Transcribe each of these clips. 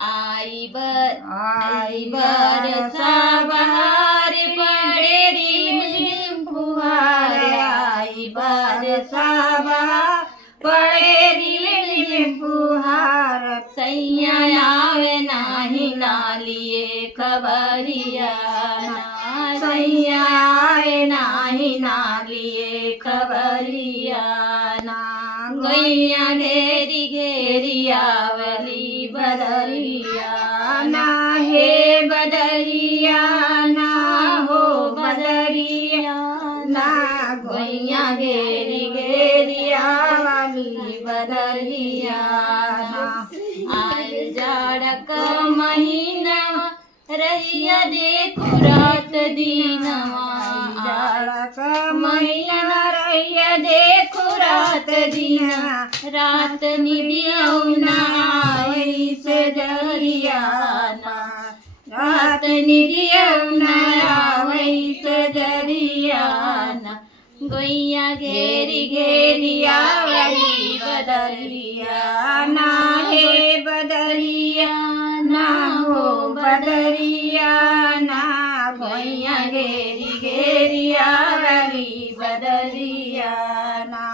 आई बरसा बहार पड़े रिमझिम फुहार। आई बरसा बहार पड़े रिमझिम फुहार। सैया आवे नाही नालिए खबरिया ना। सैया आवे नाही नालिए खबरिया ना। गैया घेरी घेरी आवली बदरिया ना। हे बदरिया ना हो बदरिया ना। गैया घेरी घेरी आवली बदरिया ना। आज जाड़ा का महीना रहिया देखो रात दीनवा। जाड़ा का महीना रहिया देखो रात दीना। रात निदिया से जरिया ना। रात निदिया से जरिया ना। गैया घेरी घेरी आवली बदरिया ना। हे बदरिया ना हो बदरिया ना। गैया घेरी घेरी आवली बदरिया ना।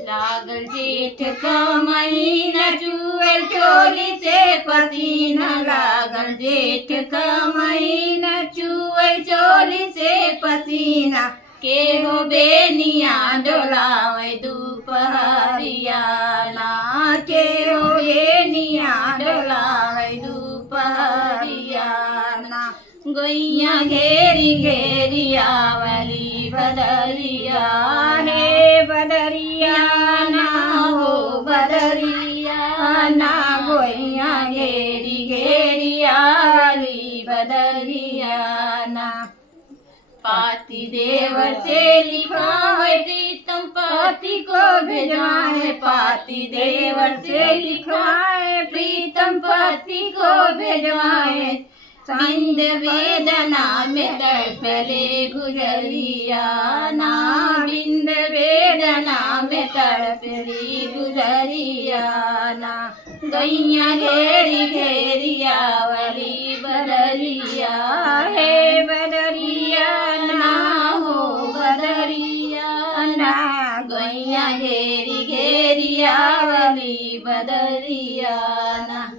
लागल जेठ का महीना चुअल चोली से पसीना। लागल जेठ का महीना चुअल चोली से पसीना। के हो बेनिया डोलावे दोपहरिया ना। के हो बेनिया डोलावे दोपहरिया ना। गैया घेरी घेरी आवली बदरिया। हे बदरिया ना हो बदरिया ना। गैया घेरी घेरी आवली बदरिया ना। पाती देवर से लिखा है प्रीतम पति को भेजवाए। पाती देवर से लिखा है प्रीतम पति को भेजवाए। संध वेदना में तड़पले गुजरिया ना। बिंद वेदना में तड़पली गुजरिया ना। गैया घेरी घेरी आवली बदरिया। हे बदरिया ना हो बदरिया ना। गैया घेरी घेरी आवली बदरिया ना।